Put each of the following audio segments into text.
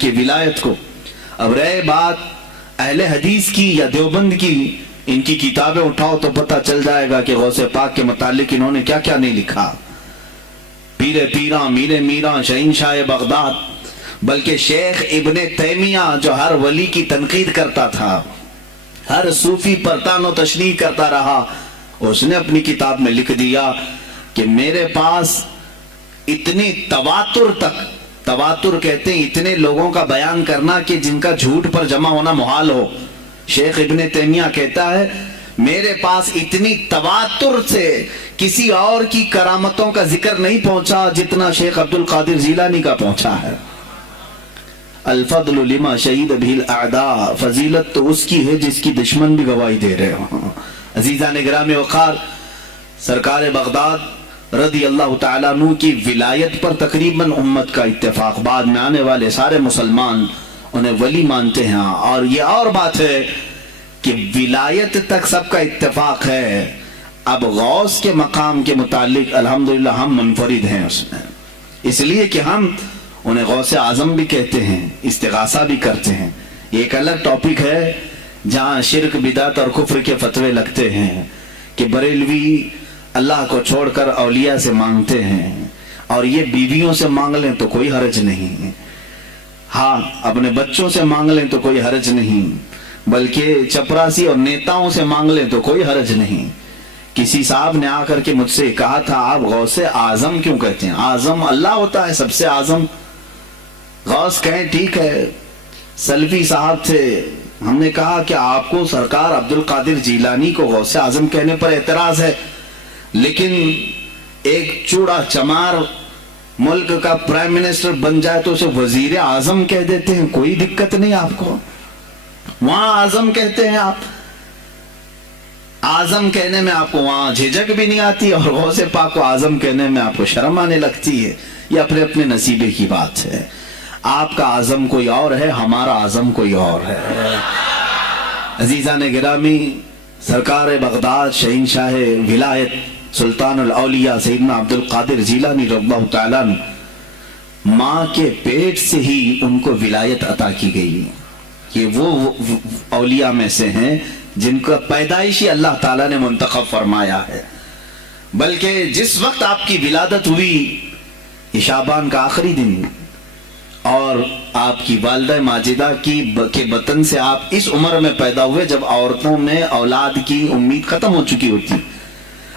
کی ولایت کو. اب رہے بات اہل حدیث کی یا دیوبند کی، ان کی کتابیں اٹھاؤ تو پتہ چل جائے گا کہ غوث پاک کے متعلق انہوں نے کیا کیا نہیں لکھا. پیر پیراں، میر میراں، شہنشاہ بغداد، بلکہ شیخ ابن تیمیہ جو ہر ولی کی تنقید کرتا تھا، ہر صوفی پر تان و تشریح کرتا رہا، اس نے اپنی کتاب میں لکھ دیا کہ میرے پاس اتنی تواتر تک، تواتر کہتے ہیں اتنے لوگوں کا بیان کرنا کہ جن کا جھوٹ پر جمع ہونا محال ہو. شیخ ابن تیمیہ کہتا ہے میرے پاس اتنی تواتر سے کسی اور کی کرامتوں کا ذکر نہیں پہنچا جتنا شیخ عبد القادر جیلانی کا پہنچا ہے. الفضل لما شہید بھی الاعداء، فضیلت تو اس کی ہے جس کی دشمن بھی گواہی دے رہے ہوں. عزیزان گرامی وقار، سرکار بغداد رضی اللہ تعالیٰ عنہ کی ولایت پر تقریباً امت کا اتفاق، بعد میں آنے والے سارے مسلمان انہیں ولی مانتے ہیں. اور یہ اور بات ہے کہ ولایت تک سب کا اتفاق ہے. اب غوث کے مقام کے متعلق الحمدللہ ہم منفرد ہیں اس میں، اس لیے کہ ہم انہیں غوث اعظم بھی کہتے ہیں، استغاثہ بھی کرتے ہیں. یہ ایک الگ ٹاپک ہے جہاں شرک بدعت اور کفر کے فتوے لگتے ہیں کہ بریلوی اللہ کو چھوڑ کر اولیاء سے مانگتے ہیں، اور یہ بیویوں سے مانگ لیں تو کوئی حرج نہیں، ہاں اپنے بچوں سے مانگ لیں تو کوئی حرج نہیں، بلکہ چپراسی اور نیتاؤں سے مانگ لیں تو کوئی حرج نہیں. کسی صاحب نے آ کر کے مجھ سے کہا تھا آپ غوث اعظم کیوں کہتے ہیں؟ اعظم اللہ ہوتا ہے سب سے اعظم. غوث کہیں ٹھیک ہے. سلفی صاحب تھے، ہم نے کہا کہ آپ کو سرکار عبد القادر جیلانی کو غوث اعظم کہنے پر اعتراض ہے، لیکن ایک چوڑا چمار ملک کا پرائم منسٹر بن جائے تو اسے وزیر اعظم کہہ دیتے ہیں، کوئی دقت نہیں آپ کو. وہاں اعظم کہتے ہیں آپ، اعظم کہنے میں آپ کو وہاں جھجک بھی نہیں آتی، اور غوث پاک کو اعظم کہنے میں آپ کو شرم آنے لگتی ہے. یہ اپنے اپنے نصیبے کی بات ہے. آپ کا اعظم کوئی اور ہے، ہمارا اعظم کوئی اور ہے. عزیزان گرامی، سرکار بغداد شہنشاہ ولایت سلطان الاولیاء سیدنا عبد القادر جیلانی رضی اللہ تعالیٰ عنہ، ماں کے پیٹ سے ہی ان کو ولایت عطا کی گئی. یہ وہ اولیاء میں سے ہیں جن کا پیدائشی اللہ تعالیٰ نے منتخب فرمایا ہے. بلکہ جس وقت آپ کی ولادت ہوئی، یہ شعبان کا آخری دن، اور آپ کی والدہ ماجدہ کے بطن سے آپ اس عمر میں پیدا ہوئے جب عورتوں میں اولاد کی امید ختم ہو چکی ہوتی.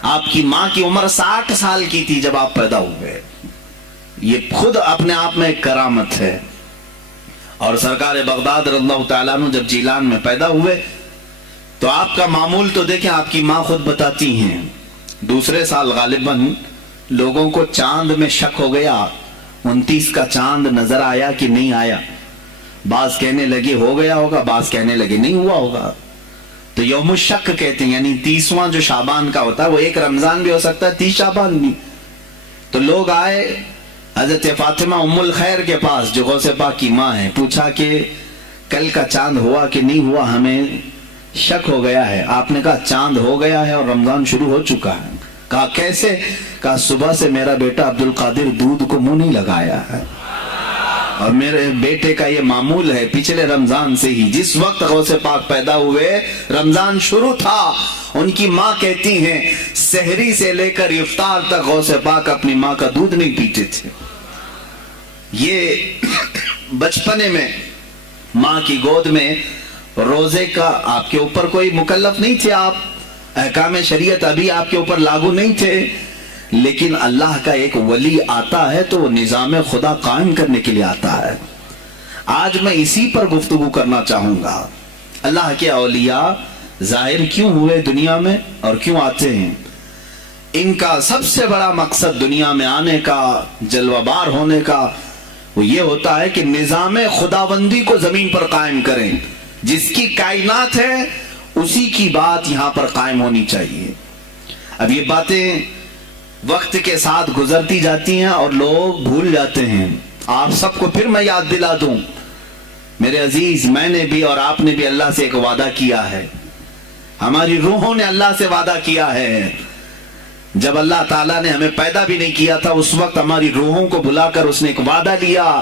آپ کی ماں کی عمر 60 سال کی تھی جب آپ پیدا ہوئے. یہ خود اپنے آپ میں ایک کرامت ہے. اور سرکار بغداد رضی اللہ تعالیٰ عنہ جب جیلان میں پیدا ہوئے تو آپ کا معمول تو دیکھیں، آپ کی ماں خود بتاتی ہیں دوسرے سال غالباً لوگوں کو چاند میں شک ہو گیا، 29 کا چاند نظر آیا کہ نہیں آیا. بعض کہنے لگے ہو گیا ہوگا، بعض کہنے لگے نہیں ہوا ہوگا. تو یوم الشک کہتے ہیں، یعنی 30واں جو شعبان کا ہوتا ہے، وہ ایک رمضان بھی ہو سکتا ہے، 30 شعبان بھی. تو لوگ آئے حضرت فاطمہ ام الخیر کے پاس جو غوث پاک کی ماں ہے، پوچھا کہ کل کا چاند ہوا کہ نہیں ہوا، ہمیں شک ہو گیا ہے. آپ نے کہا چاند ہو گیا ہے اور رمضان شروع ہو چکا ہے. کہا کیسے؟ کہا صبح سے میرا بیٹا عبد القادر دودھ کو منہ نہیں لگایا ہے، اور میرے بیٹے کا یہ معمول ہے پچھلے رمضان سے ہی، جس وقت غوث پاک پیدا ہوئے رمضان شروع تھا. ان کی ماں کہتی ہیں سحری سے لے کر افطار تک غوث پاک اپنی ماں کا دودھ نہیں پیتے تھے. یہ بچپنے میں ماں کی گود میں روزے کا آپ کے اوپر کوئی مکلف نہیں تھے، آپ احکام شریعت ابھی آپ کے اوپر لاگو نہیں تھے، لیکن اللہ کا ایک ولی آتا ہے تو وہ نظام خدا قائم کرنے کے لیے آتا ہے. آج میں اسی پر گفتگو کرنا چاہوں گا. اللہ کے اولیاء ظاہر کیوں ہوئے دنیا میں اور کیوں آتے ہیں؟ ان کا سب سے بڑا مقصد دنیا میں آنے کا، جلوہ بار ہونے کا، وہ یہ ہوتا ہے کہ نظام خداوندی کو زمین پر قائم کریں. جس کی کائنات ہے اسی کی بات یہاں پر قائم ہونی چاہیے. اب یہ باتیں وقت کے ساتھ گزرتی جاتی ہیں اور لوگ بھول جاتے ہیں. آپ سب کو پھر میں یاد دلا دوں، میرے عزیز، میں نے بھی اور آپ نے بھی اللہ سے ایک وعدہ کیا ہے. ہماری روحوں نے اللہ سے وعدہ کیا ہے. جب اللہ تعالیٰ نے ہمیں پیدا بھی نہیں کیا تھا، اس وقت ہماری روحوں کو بلا کر اس نے ایک وعدہ لیا،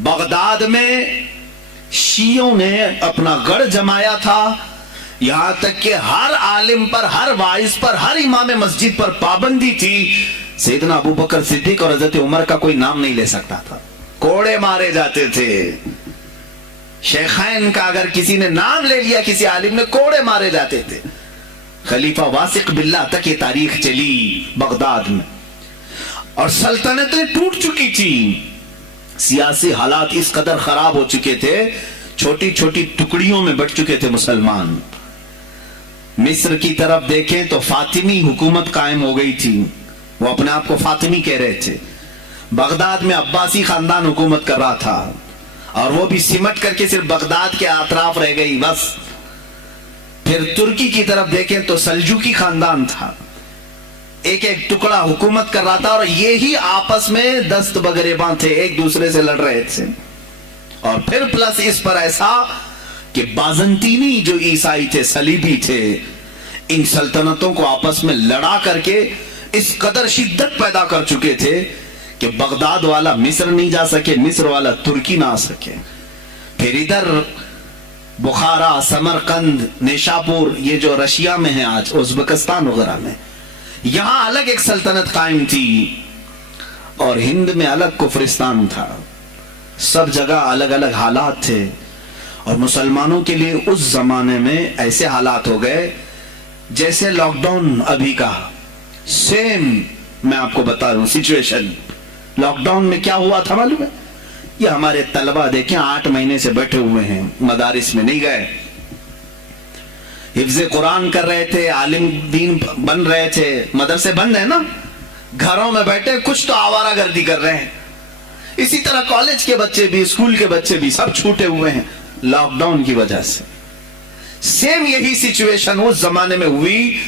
بغداد میں شیعوں نے اپنا گڑھ جمایا تھا، یہاں تک کہ ہر عالم پر، ہر واعظ پر، ہر امام مسجد پر پابندی تھی، سیدنا ابو بکر صدیق اور حضرت عمر کا کوئی نام نہیں لے سکتا تھا، کوڑے مارے جاتے تھے۔ شیخین کا اگر کسی نے نام لے لیا کسی عالم نے، کوڑے مارے جاتے تھے۔ خلیفہ واثق باللہ تک یہ تاریخ چلی بغداد میں، اور سلطنتیں ٹوٹ چکی تھی، سیاسی حالات اس قدر خراب ہو چکے تھے، چھوٹی چھوٹی ٹکڑیوں میں بٹ چکے تھے مسلمان۔ مصر کی طرف دیکھیں تو فاطمی حکومت قائم ہو گئی تھی، وہ اپنے آپ کو فاطمی کہہ رہے تھے۔ بغداد میں عباسی خاندان حکومت کر رہا تھا، اور وہ بھی سمٹ کر کے صرف بغداد کے اطراف رہ گئی بس۔ پھر ترکی کی طرف دیکھیں تو سلجوکی خاندان تھا، ایک ایک ٹکڑا حکومت کر رہا تھا، اور یہی آپس میں دست بگریباں تھے، ایک دوسرے سے لڑ رہے تھے۔ اور پھر پلس اس پر ایسا کہ بازنطینی جو عیسائی تھے، صلیبی تھے، ان سلطنتوں کو آپس میں لڑا کر کے اس قدر شدت پیدا کر چکے تھے کہ بغداد والا مصر نہیں جا سکے، مصر والا ترکی نہ آ سکے۔ پھر ادھر بخارا، سمرقند، نیشاپور، یہ جو رشیا میں ہیں آج، ازبکستان وغیرہ میں، یہاں الگ ایک سلطنت قائم تھی، اور ہند میں الگ کفرستان تھا۔ سب جگہ الگ الگ حالات تھے، اور مسلمانوں کے لیے اس زمانے میں ایسے حالات ہو گئے جیسے لاک ڈاؤن ابھی کا سیم۔ میں آپ کو بتا رہا ہوں سچویشن۔ لاک ڈاؤن میں کیا ہوا تھا معلوم ہے؟ یہ ہمارے طلبہ دیکھیں 8 مہینے سے بیٹھے ہوئے ہیں، مدارس میں نہیں گئے، حفظ قرآن کر رہے تھے، عالم دین بن رہے تھے، مدرسے بند ہیں نا، گھروں میں بیٹھے کچھ تو آوارہ گردی کر رہے ہیں۔ اسی طرح کالج کے بچے بھی، اسکول کے بچے بھی سب چھوٹے ہوئے ہیں لاک ڈاؤن کی وجہ سے۔ سیم یہی سچویشن اس زمانے میں ہوئی۔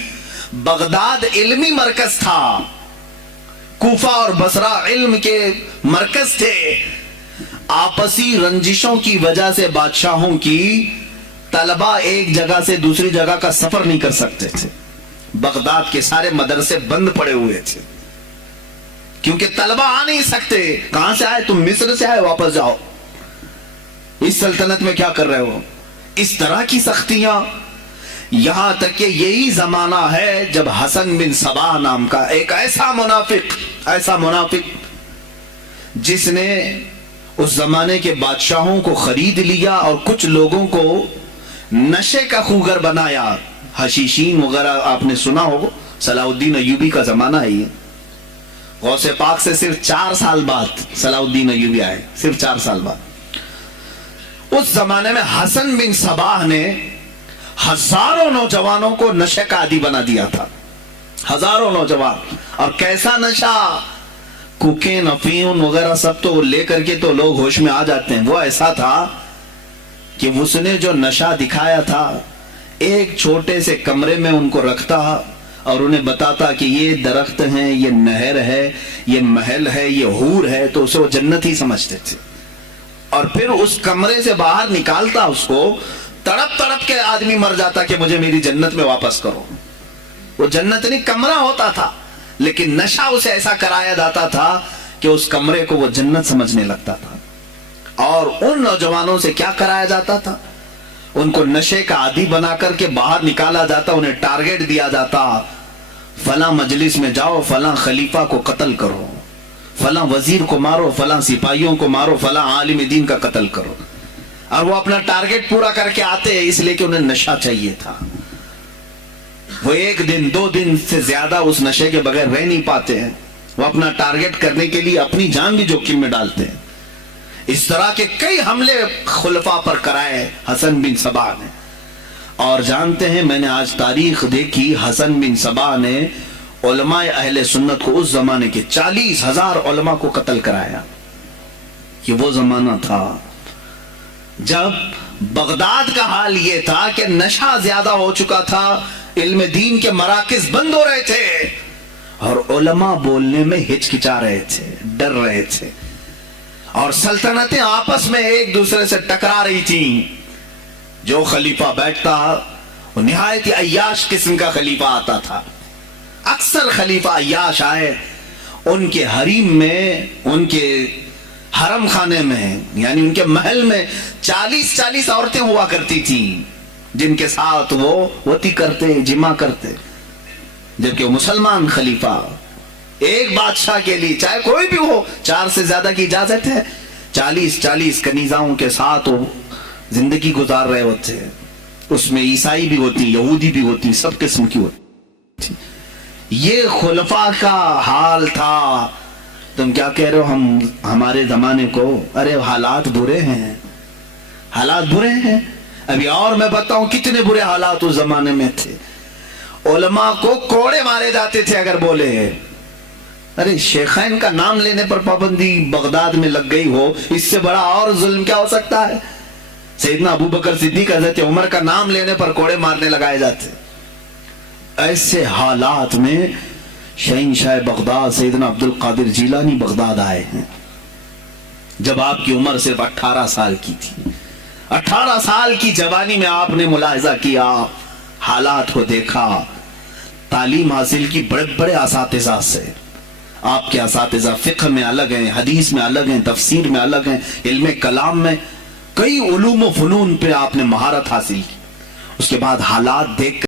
بغداد علمی مرکز تھا، کوفہ اور بصرہ علم کے مرکز تھے، آپسی رنجشوں کی وجہ سے بادشاہوں کی طلبہ ایک جگہ سے دوسری جگہ کا سفر نہیں کر سکتے تھے، بغداد کے سارے مدرسے بند پڑے ہوئے تھے، کیونکہ طلبہ آ نہیں سکتے۔ کہاں سے آئے تم؟ مصر سے آئے، واپس جاؤ، اس سلطنت میں کیا کر رہے ہو؟ اس طرح کی سختیاں، یہاں تک کہ یہی زمانہ ہے جب حسن بن صباح نام کا ایک ایسا منافق جس نے اس زمانے کے بادشاہوں کو خرید لیا اور کچھ لوگوں کو نشے کا خوگر بنایا، حشیشین وغیرہ آپ نے سنا ہوگا، صلاح الدین ایوبی کا زمانہ ہے یہ۔ غوث پاک سے صرف 4 سال بعد صلاح الدین ایوبی آئے، صرف 4 سال بعد۔ اس زمانے میں حسن بن صباح نے ہزاروں نوجوانوں کو نشے کا عادی بنا دیا تھا، ہزاروں نوجوان۔ اور کیسا نشہ، کوکین، افیون وغیرہ سب تو لے کر کے تو لوگ ہوش میں آ جاتے ہیں۔ وہ ایسا تھا کہ اس نے جو نشہ دکھایا تھا، ایک چھوٹے سے کمرے میں ان کو رکھتا اور انہیں بتاتا کہ یہ درخت ہیں، یہ نہر ہے، یہ محل ہے، یہ حور ہے، تو اسے وہ جنت ہی سمجھتے تھے۔ اور پھر اس کمرے سے باہر نکالتا اس کو، تڑپ تڑپ کے آدمی مر جاتا کہ مجھے میری جنت میں واپس کرو۔ وہ جنت نہیں، کمرہ ہوتا تھا، لیکن نشہ اسے ایسا کرایا جاتا تھا کہ اس کمرے کو وہ جنت سمجھنے لگتا تھا۔ اور ان نوجوانوں سے کیا کرایا جاتا تھا؟ ان کو نشے کا عادی بنا کر کے باہر نکالا جاتا، انہیں ٹارگٹ دیا جاتا، فلاں مجلس میں جاؤ، فلاں خلیفہ کو قتل کرو، فلاں وزیر کو مارو، فلاں سپاہیوں کو مارو، فلاں عالم دین کا قتل کرو۔ اور وہ اپنا ٹارگٹ پورا کر کے آتے ہیں، اس لیے کہ انہیں نشہ چاہیے تھا۔ وہ 1 دن 2 دن سے زیادہ اس نشے کے بغیر رہ نہیں پاتے ہیں، وہ اپنا ٹارگٹ کرنے کے لیے اپنی جان بھی جوخم میں ڈالتے ہیں۔ اس طرح کے کئی حملے خلفاء پر کرائے حسن بن صباح نے۔ اور جانتے ہیں، میں نے آج تاریخ دیکھی، حسن بن صباح نے علماء اہل سنت کو اس زمانے کے 40,000 علماء کو قتل کرایا۔ یہ وہ زمانہ تھا جب بغداد کا حال یہ تھا کہ نشہ زیادہ ہو چکا تھا، علم دین کے مراکز بند ہو رہے تھے، اور علماء بولنے میں ہچکچا رہے تھے، ڈر رہے تھے، اور سلطنتیں آپس میں ایک دوسرے سے ٹکرا رہی تھیں۔ جو خلیفہ بیٹھتا وہ نہایت عیاش قسم کا خلیفہ آتا تھا۔ اکثر خلیفہ عیاش آئے، ان کے حریم میں، ان کے حرم خانے میں یعنی ان کے محل میں 40 عورتیں ہوا کرتی تھیں جن کے ساتھ وہ وطی کرتے، جمع کرتے، جبکہ وہ مسلمان خلیفہ ایک بادشاہ کے لیے چاہے کوئی بھی ہو 4 سے زیادہ کی اجازت ہے، 40 کنیزاؤں کے ساتھ وہ زندگی گزار رہے ہوتے ہیں. اس میں عیسائی بھی ہوتی، یہودی بھی ہوتی، سب قسم کی ہوتی. یہ خلفاء کا حال تھا. تم کیا کہہ رہے ہو ہمارے زمانے کو؟ ارے حالات برے ہیں، حالات برے ہیں. ابھی اور میں بتاؤں کتنے برے حالات اس زمانے میں تھے. علماء کو کوڑے مارے جاتے تھے اگر بولے. ارے شیخین کا نام لینے پر پابندی بغداد میں لگ گئی ہو، اس سے بڑا اور ظلم کیا ہو سکتا ہے؟ سیدنا ابو بکر صدیق، حضرت عمر کا نام لینے پر کوڑے مارنے لگائے جاتے. ایسے حالات میں شہنشاہ بغداد سیدنا عبد القادر جیلانی بغداد آئے ہیں جب آپ کی عمر صرف 18 سال کی تھی. 18 سال کی جوانی میں آپ نے ملاحظہ کیا، حالات کو دیکھا، تعلیم حاصل کی بڑے بڑے اساتذہ سے. آپ کے اساتذہ فقہ میں الگ ہیں، حدیث میں الگ ہیں، تفسیر میں الگ ہیں، علم کلام میں، کئی علوم و فنون پہ آپ نے مہارت حاصل کی. اس کے بعد حالات دیکھ